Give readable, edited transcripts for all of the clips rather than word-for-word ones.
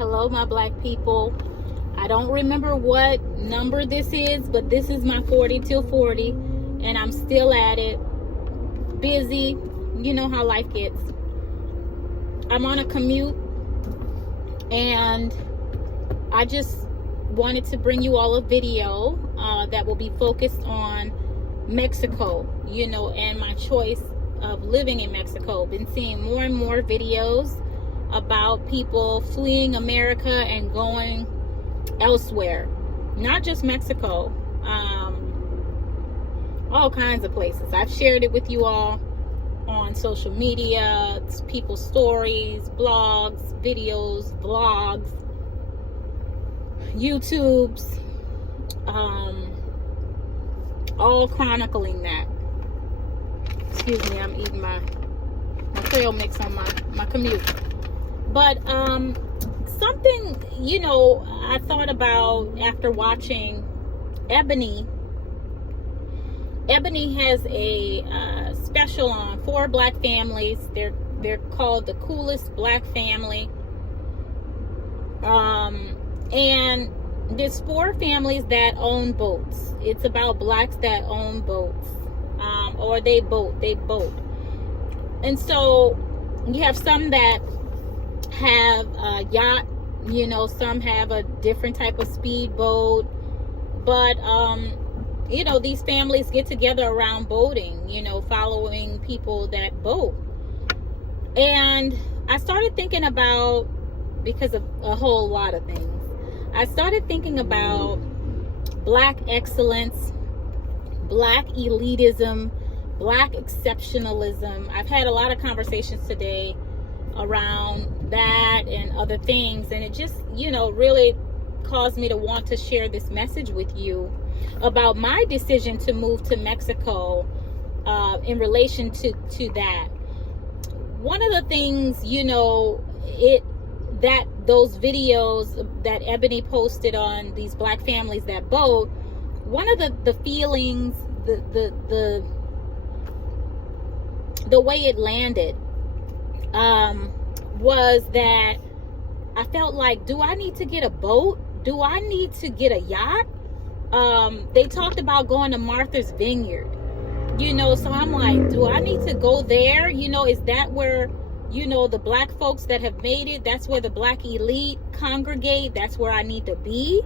Hello, my black people. I don't remember what number this is, but this is my 40 till 40, and I'm still at it. Busy. You know how life gets. I'm on a commute, and I just wanted to bring you all a video that will be focused on Mexico, and my choice of living in Mexico. Been seeing more and more videos about people fleeing America and going elsewhere, not just Mexico, all kinds of places. I've shared it with you all on social media. It's people's stories, blogs, videos, vlogs, YouTubes, all chronicling that. Excuse me, I'm eating my trail mix on my commute. But something, I thought about after watching Ebony. Ebony has a special on 4 black families. They're called the coolest black family. And there's 4 families that own boats. It's about blacks that own boats. Or they boat. And so you have some that have a yacht, some have a different type of speedboat. But, these families get together around boating, following people that boat. And I started thinking about, because of a whole lot of things, I started thinking about black excellence, black elitism, black exceptionalism. I've had a lot of conversations today around that and other things, and it just, really caused me to want to share this message with you about my decision to move to Mexico in relation to that. One of the things, that those videos that Ebony posted on these black families that boat, one of the feelings, the way it landed was that I felt like, do I need to get a boat? Do I need to get a yacht? They talked about going to Martha's Vineyard, so I'm like, do I need to go there? Is that where, the black folks that have made it, that's where the black elite congregate? That's where I need to be.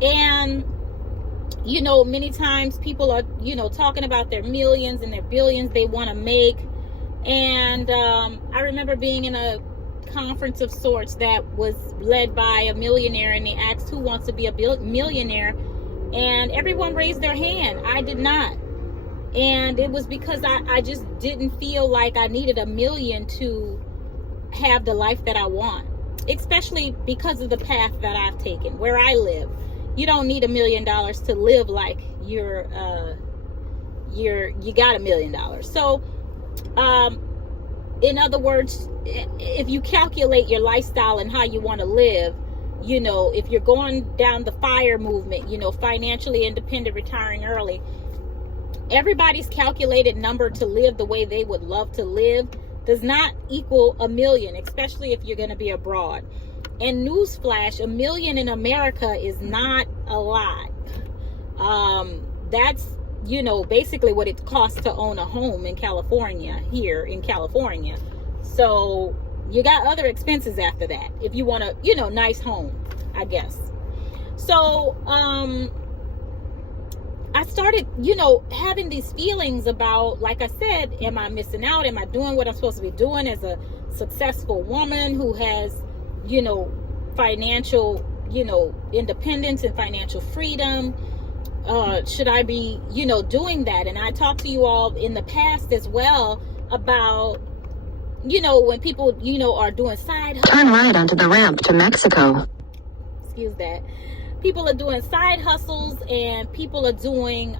And, many times people are, talking about their millions and their billions they want to make. And I remember being in a conference of sorts that was led by a millionaire, and they asked who wants to be a millionaire, and everyone raised their hand. I did not. And it was because I just didn't feel like I needed $1 million to have the life that I want, especially because of the path that I've taken. Where I live, you don't need $1 million to live like you got $1 million. So in other words, if you calculate your lifestyle and how you want to live, if you're going down the FIRE movement, financially independent, retiring early, everybody's calculated number to live the way they would love to live does not equal $1 million, especially if you're going to be abroad. And newsflash, $1 million in America is not a lot. That's, basically what it costs to own a home in California, here in California. So you got other expenses after that if you want a, nice home, I guess. So, I started, having these feelings about, like I said, am I missing out? Am I doing what I'm supposed to be doing as a successful woman who has, financial, independence and financial freedom? Should I be, doing that? And I talked to you all in the past as well about, when people, are doing side hustles. Turn right onto the ramp to Mexico. Excuse that. People are doing side hustles, and people are doing,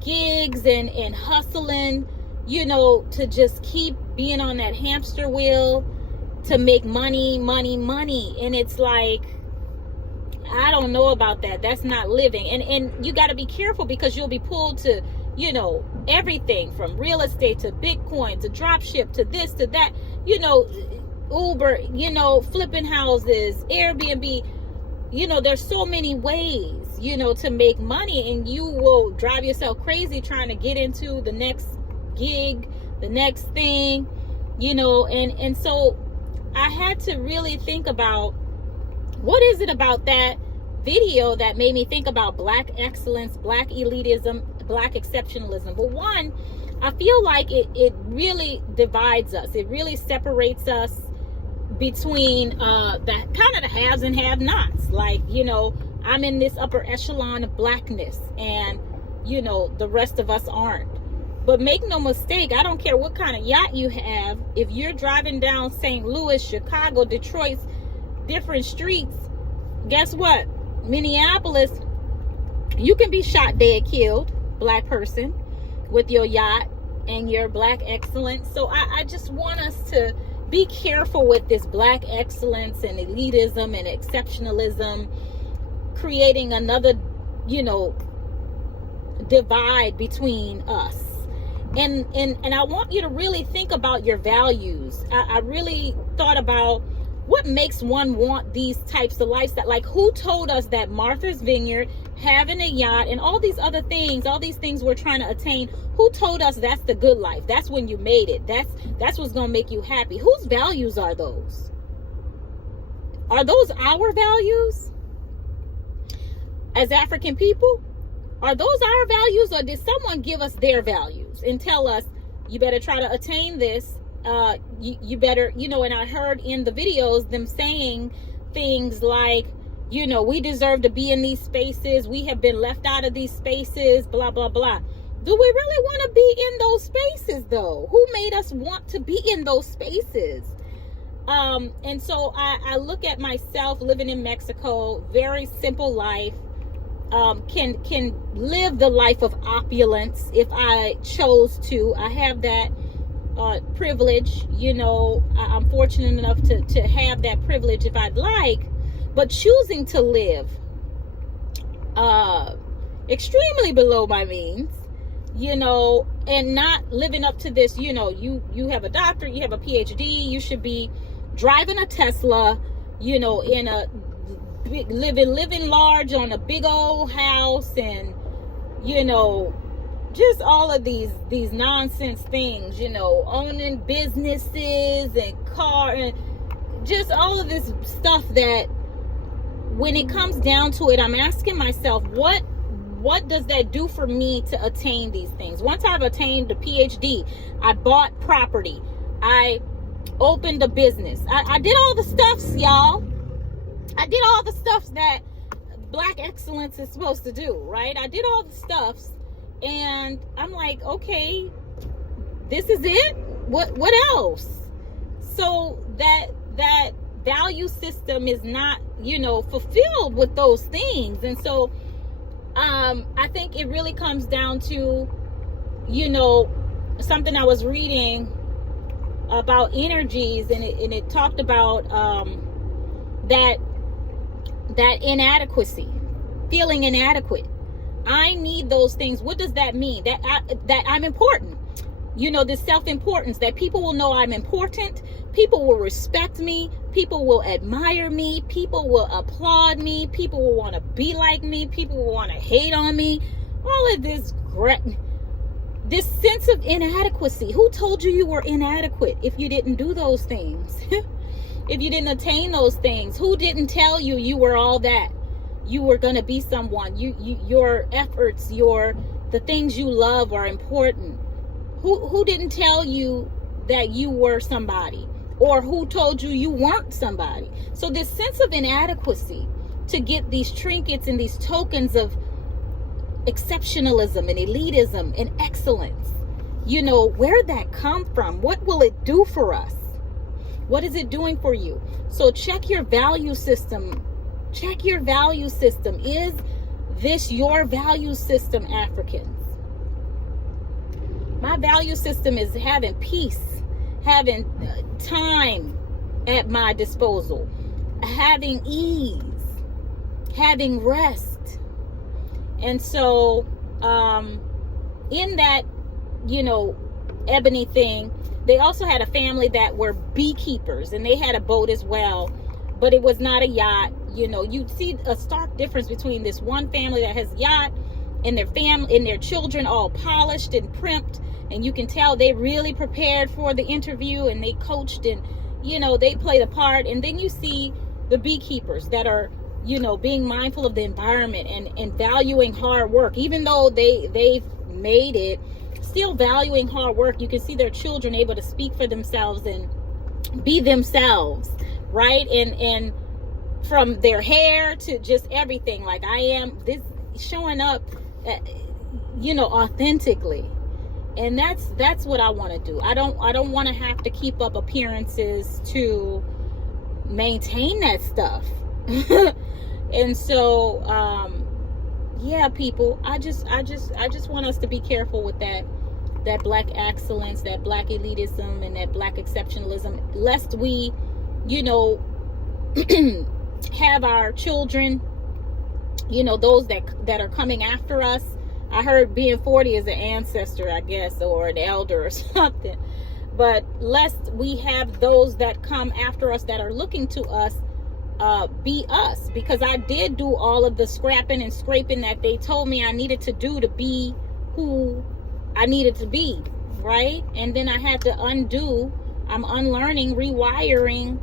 gigs and hustling, to just keep being on that hamster wheel to make money. And it's like, I don't know about that. That's not living. And you got to be careful, because you'll be pulled to, everything from real estate to Bitcoin to drop ship to this to that. Uber, you know, flipping houses, Airbnb. You know, there's so many ways, you know, to make money, and you will drive yourself crazy trying to get into the next gig, the next thing, you know. And so I had to really think about, what is it about that video that made me think about Black excellence, Black elitism, Black exceptionalism? Well, one, I feel like it really divides us. It really separates us between the kind of the haves and have-nots. Like, you know, I'm in this upper echelon of blackness, and, you know, the rest of us aren't. But make no mistake, I don't care what kind of yacht you have. If you're driving down St. Louis, Chicago, Detroit's different streets, guess what? Minneapolis, you can be shot dead, killed, Black person, with your yacht and your Black excellence. So I just want us to be careful with this Black excellence and elitism and exceptionalism, creating another, you know, divide between us. And I want you to really think about your values. I really thought about what makes one want these types of lifestyle. Like, who told us that Martha's Vineyard, having a yacht, and all these other things, all these things we're trying to attain, who told us that's the good life? That's when you made it. That's what's going to make you happy. Whose values are those? Are those our values as African people? Are those our values, or did someone give us their values and tell us, you better try to attain this? You better, you know. And I heard in the videos them saying things like, you know, we deserve to be in these spaces. We have been left out of these spaces, blah, blah, blah. Do we really want to be in those spaces, though? Who made us want to be in those spaces? And so I look at myself living in Mexico, very simple life, can live the life of opulence if I chose to. I have that privilege, you know. I'm fortunate enough to have that privilege if I'd like, but choosing to live extremely below my means, you know, and not living up to this, you know, you have a doctorate, you have a PhD, you should be driving a Tesla, you know, in a big, living large on a big old house, and, you know, just all of these nonsense things, you know, owning businesses and car, and just all of this stuff that, when it comes down to it, I'm asking myself, what does that do for me to attain these things? Once I've attained the PhD, I bought property, I opened a business, I did all the stuffs, y'all. I did all the stuffs that Black excellence is supposed to do, right? I did all the stuffs, and I'm like, okay, this is it? What else? So that value system is not, you know, fulfilled with those things. And so I think it really comes down to, you know, something I was reading about energies, and it talked about that inadequacy, feeling inadequate. I need those things. What does that mean? That I'm important. You know, this self-importance, that people will know I'm important. People will respect me. People will admire me. People will applaud me. People will want to be like me. People will want to hate on me. All of this sense of inadequacy. Who told you you were inadequate if you didn't do those things? If you didn't attain those things? Who didn't tell you you were all that? You were going to be someone. Your efforts, the things you love are important. Who didn't tell you that you were somebody? Or who told you you weren't somebody? So this sense of inadequacy to get these trinkets and these tokens of exceptionalism and elitism and excellence, you know, where'd that come from? What will it do for us? What is it doing for you? So check your value system. Check your value system. Is this your value system, Africans? My value system is having peace, having time at my disposal, having ease, having rest. And so in that, you know, ebony thing, They also had a family that were beekeepers, and they had a boat as well, but it was not a yacht. You know, you'd see a stark difference between this one family that has yacht and their family and their children all polished and primped, and you can tell they really prepared for the interview and they coached and, you know, they played a part. And then you see the beekeepers that are, you know, being mindful of the environment and valuing hard work, even though they've made it, still valuing hard work. You can see their children able to speak for themselves and be themselves, right? And from their hair to just everything, like I am, this showing up, you know, authentically. And that's what I want to do. I don't want to have to keep up appearances to maintain that stuff. And so yeah, people, I just want us to be careful with that black excellence, that black elitism, and that black exceptionalism, lest we, you know, have our children, you know, those that are coming after us. I heard being 40 is an ancestor, I guess, or an elder or something. But lest we have those that come after us that are looking to us be us. Because I did do all of the scrapping and scraping that they told me I needed to do to be who I needed to be, right? And then I had to undo. I'm unlearning, rewiring,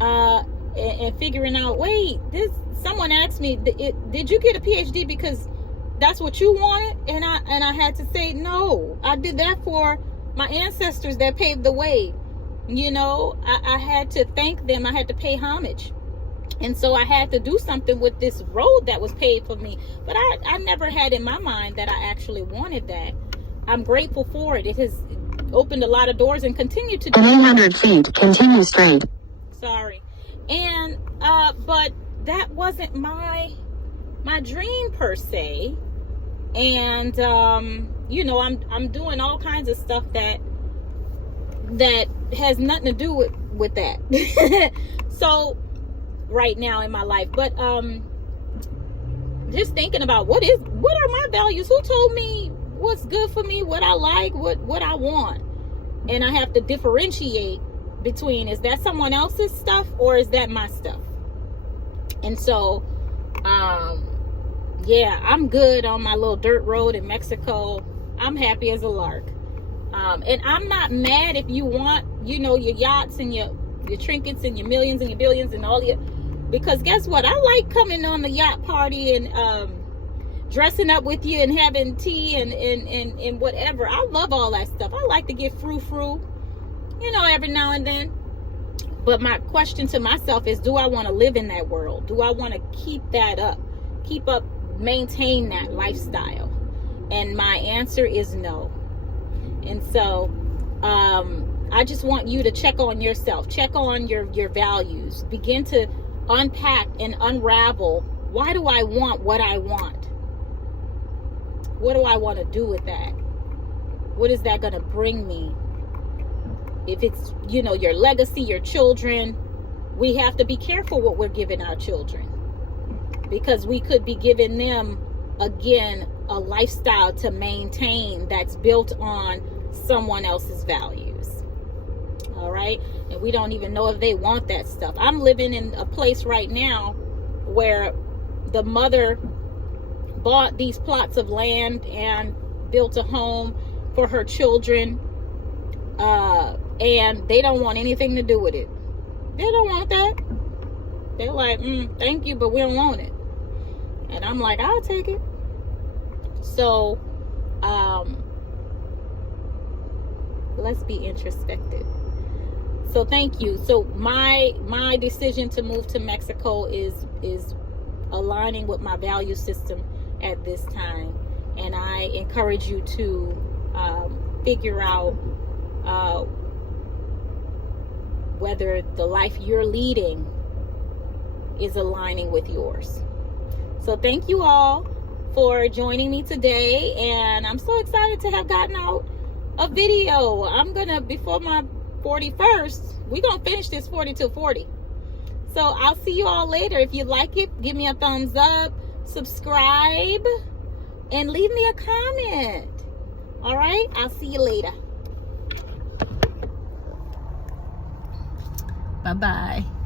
and figuring out, wait, someone asked me, did you get a PhD because that's what you wanted? And I had to say, no, I did that for my ancestors that paved the way. You know, I had to thank them. I had to pay homage. And so I had to do something with this road that was paved for me. But I never had in my mind that I actually wanted that. I'm grateful for it. It has opened a lot of doors and continued to do. 100 feet, continue straight. Sorry. And but that wasn't my dream per se. And you know, I'm doing all kinds of stuff that has nothing to do with that. So right now in my life, but just thinking about what are my values, who told me what's good for me, what I like, what I want. And I have to differentiate between, is that someone else's stuff or is that my stuff? And so yeah, I'm good on my little dirt road in Mexico. I'm happy as a lark. And I'm not mad if you want, you know, your yachts and your trinkets and your millions and your billions and all your, because guess what? I like coming on the yacht party and dressing up with you and having tea and whatever. I love all that stuff. I like to get frou-frou, you know, every now and then. But my question to myself is, do I want to live in that world? Do I want to keep up, maintain that lifestyle? And my answer is no. And so I just want you to check on yourself, check on your values, begin to unpack and unravel. Why do I want what I want? What do I want to do with that? What is that going to bring me? If it's, you know, your legacy, your children, we have to be careful what we're giving our children, because we could be giving them, again, a lifestyle to maintain that's built on someone else's values. All right. And we don't even know if they want that stuff. I'm living in a place right now where the mother bought these plots of land and built a home for her children. And they don't want anything to do with it. They don't want that. They're like, thank you, but we don't want it. And I'm like, I'll take it. So, let's be introspective. So thank you. So my decision to move to Mexico is aligning with my value system at this time. And I encourage you to figure out whether the life you're leading is aligning with yours. So thank you all for joining me today, and I'm so excited to have gotten out a video. I'm gonna, before my 41st, we're gonna finish this 40 till 40. So I'll see you all later. If you like it, give me a thumbs up, subscribe, and leave me a comment. All right, I'll see you later. Bye-bye.